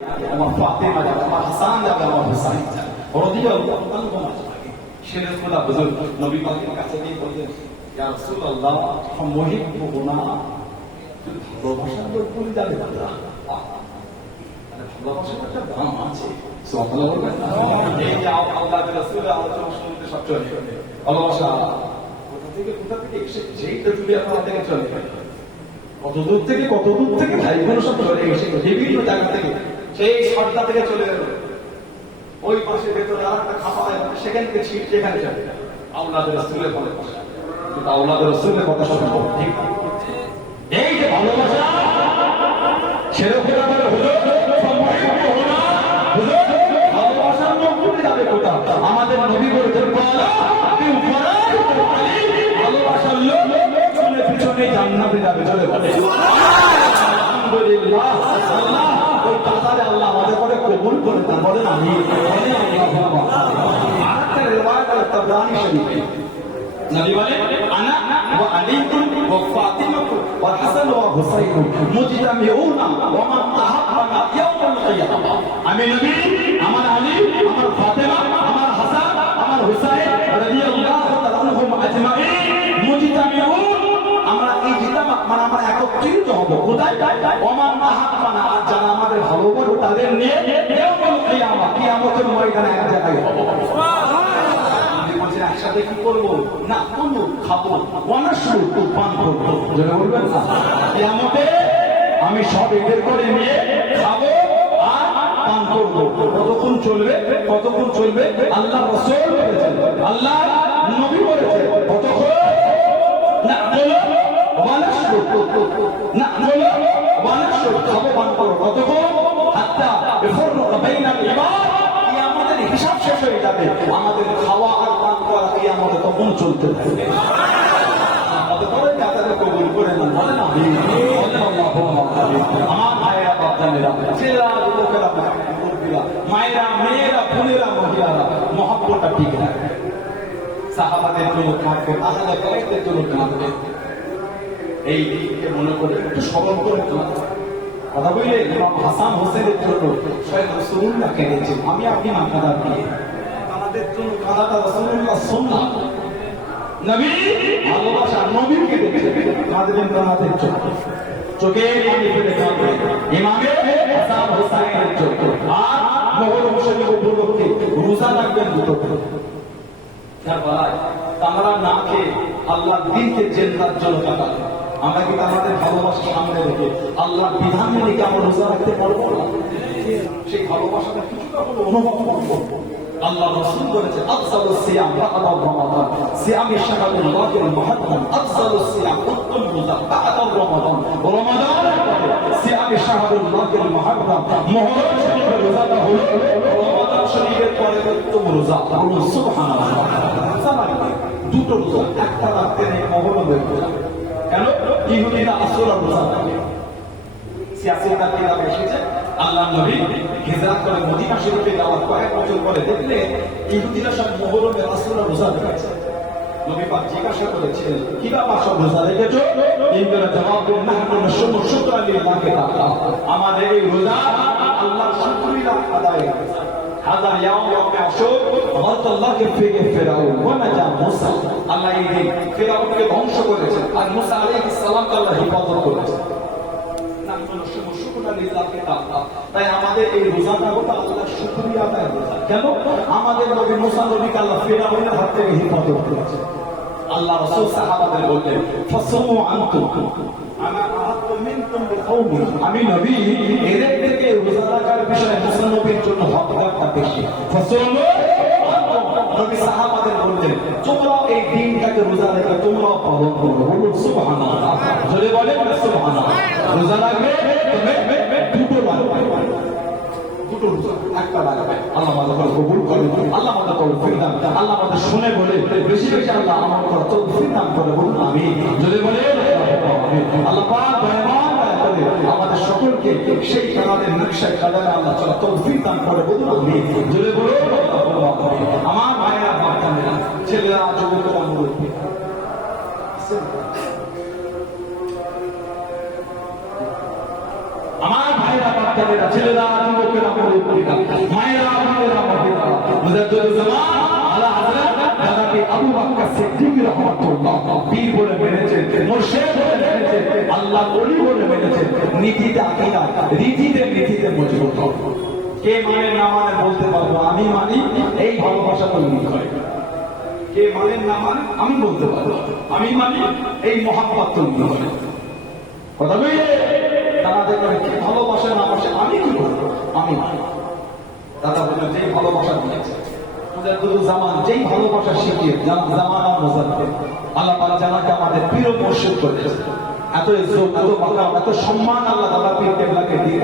আমার ফাতেমা যাবে, আমার হাসান যাবে, আমার হুসাইন যাবে, রাদিয়াল্লাহু আনহু আজমাইন। শেরে খোদা বুজুর্গ নবী পাকের কাছে গিয়ে বললেন, ইয়া রাসূলুল্লাহ মুহিব্বুনা, ভালোবাসার লোক বলে যাবে না, ভালোবাসার একটা দাম আছে। সুবহানাল্লাহ বলবেন না? এই যে আল্লাহ রাসূলের আলোচনা শুনতে সব চলে গেল। ভালোবাসা কোথা থেকে এসে যেইটা জুড়ে আপনার থেকে চলে গেল, কত দূর থেকে ভাই বোন সব চলে এসে বিভিন্ন জায়গা থেকে, সেই সর্দা থেকে চলে গেল, ওই পাশে ভেতরে আর একটা খাপা, সেখান থেকে ছিট যেখানে চলে গেল। আওলাদের রাসূলের ভালোবাসা, কিন্তু আওলাদের রাসূলের কথা সম্ভব ঠিক না। এই যে ভালোবাসা ছেড়ে ফেরা বলে হুজুর ভালোবাসার লোক বলে যাবে কোথা? আমাদের নবী বলেছেন ভালোবাসার লোক পিছনে পিছনে জান্নাতে যাবে। চলে আলহামদুলিল্লাহ, আল্লাহ ওই কাতারে আল্লাহ আমাদের পরে কবুল করে দেন, বলেন আমিন। আরেকটা রিওয়ায়াত আছে তাবরানী শরীফে, নবী বলেন আনা ওয়া আলীকুম ওয়া ফাতিমাতু ওয়া হাসান ওয়া হুসাইন মুজতামিউনা ওয়া মান তাহাব্বানা ইয়াউমাল কিয়ামাহ। আমি নবী, আমার আলী, আমার ফাতেমা, আমার হাসান, আমার হুসাইন রাদিয়াল্লাহু তাআলা আনহুম আজমাইন মুজতামিউন, আমরা এই জিতাম মানে আমরা একত্রিত হব কোথায়? ওয়া মান তাহাব্বানা, আর যারা আমাদের ভালোবাসে তাদের নিয়ে ইয়াউমাল কিয়ামাহ, কিয়ামতের ময়দানে এক জায়গায় হব। একসাথে কি করবো না, করবো খাবো, অনাশুরু পান করবো, যেটা বলবেন না কিয়ামতে আমি সব এদের করে নিয়ে খাবো আর পান করবো। কতক্ষণ চলবে? আল্লাহ রাসূল বলেছেন, আল্লাহ নবী বলেছেন কতক্ষণ না, বলো অনাশুরু না, বলো অনাশুরু খাবো পান করবো কতক্ষণ? হাত্তা ইফররুকা বাইনাল ইবাদ, কিয়ামতের হিসাব শেষ হয়ে যাবে, আমাদের খাওয়া আর পান করা কিয়ামতে তখন চলতে থাকবে। আমাদের বড় কাতারে কবুল করে না, বলে না আমার ভাইয়েরা বাপজানেরা ছেলেরা লোকেরা মুরব্বীরা মায়েরা মেয়েরা বোনেরা মহিলারা মহব্বতটা ঠিক রাখবে। সাহাবাদের জন্য থাকবে, আহলে বাইতের জন্য থাকবে, এই দিককে মনে করে একটু স্মরণ করে কথা বললে ইমাম হাসান হোসেনের জন্য স্বয়ং রাসূলুল্লাহ কেঁদেছেন। আমি আপনি না কাঁদা দিয়ে আমাদের জন্য কাঁদাটা রাসূলুল্লাহ সুন্নাত, নবী ভালোবাসা, নবীর কেঁদেছেন, কাঁদবেন কাঁদাদের জন্য, চোখে পানি ফেলে কাঁদবেন ইমামে হাসান হোসেনের জন্য। আর মুহররম শরীফ উপলক্ষে রোজা রাখবেন দুটো, আমরা না খেয়ে আল্লাহর দিনকে জেন্নার জন্য কাটাবেন। আমরা কিন্তু আমাদের ভালোবাসা সামনে রেখে আল্লাহর বিধান মেনে কি আমরা রোজা রাখতে পারবো না? সেই ভালোবাসাটা কিছুটা হলে অনুভব করবো। আল্লাহ রাসূল বলেছে আফজালুস সিয়াম বা'দা রমাদান, সিয়ামে শাহরুল্লাহিল মুহাররম, আফজালুস সিয়াম উত্তম রোজা বা'দা রমাদান, রমাদানের পরে সিয়ামে শাহরুল্লাহিল মুহাররম, মুহররম শরীফের রোজাটা হলো রমাদান শরীফের পরে উত্তম রোজা। বলুন সুবহানাল্লাহ। দুটো রোজা, একটা রাখতে নেই মুহররমের রোজা। কেন? ইহুদিরা আসর রোজা রাখে, সিয়াসিরা কিতাবে এসেছে আল্লাহর নবী হিজরত করে মদিনা শরীফে যাওয়ার কয়েক বছর পরে দেখলে ইহুদিরা সব মুহররমে আসর রোজা রেখেছে। নবী পাক জিজ্ঞাসা করেছিলেন, কি ব্যাপার সব রোজা রেখেছো? ইহুদিরা জবাব দেন, নাহনু নাশুকু শুকরান লিল্লাহি তাআলা, আমাদের এই রোজা আল্লাহর শুকরিয়া আদায় করা। হাজার ইয়াউমে আশুর ওয়াল্লাহি ফিহি ফিরাউন ওয়া নাজা মুসা, আল্লাহ এই দিন ফিরাউনকে ধ্বংস করেছেন আর মুসা আলাইহিস সালামকে আল্লাহ হিফাজত করেছেন। তাই আমাদের এই রোজাটা হলো আল্লাহর শুকরিয়া আদায় রোজা। কেন? আমাদের নবী মুসা নবীকে আল্লাহ ফিরাউনের হাত থেকে হিফাজত করেছেন। আল্লাহ রাসূল সাহাবাদের বলতেন ফাসুমু আনতুম, আমি নবী এদের থেকে রোজা রাখার বিষয়ে মুসা নবীর জন্য হকদারটা বেশি। ফাসুমু আনতুম, নবী সাহাবাদের বলতেন তোমরা এই দিনটাকে রোজা রেখে তোমরাও পালন করো। বলুন সুবহানাল্লাহ, জোরে বলেন সুবহানাল্লাহ। রোজা রাখবে তবে দুটো রাখবে, দুটো রোজা, একটা রাখবে। আল্লাহ আমাদের কবুল করুন, আল্লাহ আমাদের তৌফিক দান, আল্লাহ আমাদের শুনে বলে বেশি বেশি আল্লাহ আমার তৌফিক দান করে। বলুন আমিন, জোরে বলেন আল্লাহ পাক দয়াবান করে আমাদের সকলকে সেই কালামের নকশায় কালামে আল্লাহ তাআলা তৌফিক দান করে। বলুন আমিন, জোরে বলুন আমার মায়েরা বাচ্চারা ছেলেরা যুবকরা মুরব্বী আমার ভাইরা বাচ্চারা ছেলেরা যুবক পীর বলে মেনেছেন, মুর্শিদ বলে মেনেছেন, আল্লাহ ওলি বলে মেনেছেন। নীতিতে আকীদা, নীতিতে মজবুত হও। কে মানে না মানে বলতে পারবো, আমি মানি, এই ভালোবাসা তৈরি হয়। কে মানে না মানে আমি বলতে পারবো, আমি মানি, এই মহাব্বত তৈরি হয়। কথা বুঝলে? তারা দেখবেন কে ভালোবাসে না বাসে আমি কি করবো, আমি মানি। দাদা বললেন যেই ভালোবাসা দিয়েছে জামান, যেই ভালোবাসা শিখিয়ে জামানা মোজাদ্দেদ, আল্লাহ পাক জানাকে আমাদের প্রিয় মুর্শিদ করেছে। এত ইজ্জত, এত মাকাম, এত সম্মান আল্লাহ তাআলা পীর কেবলাকে দিয়ে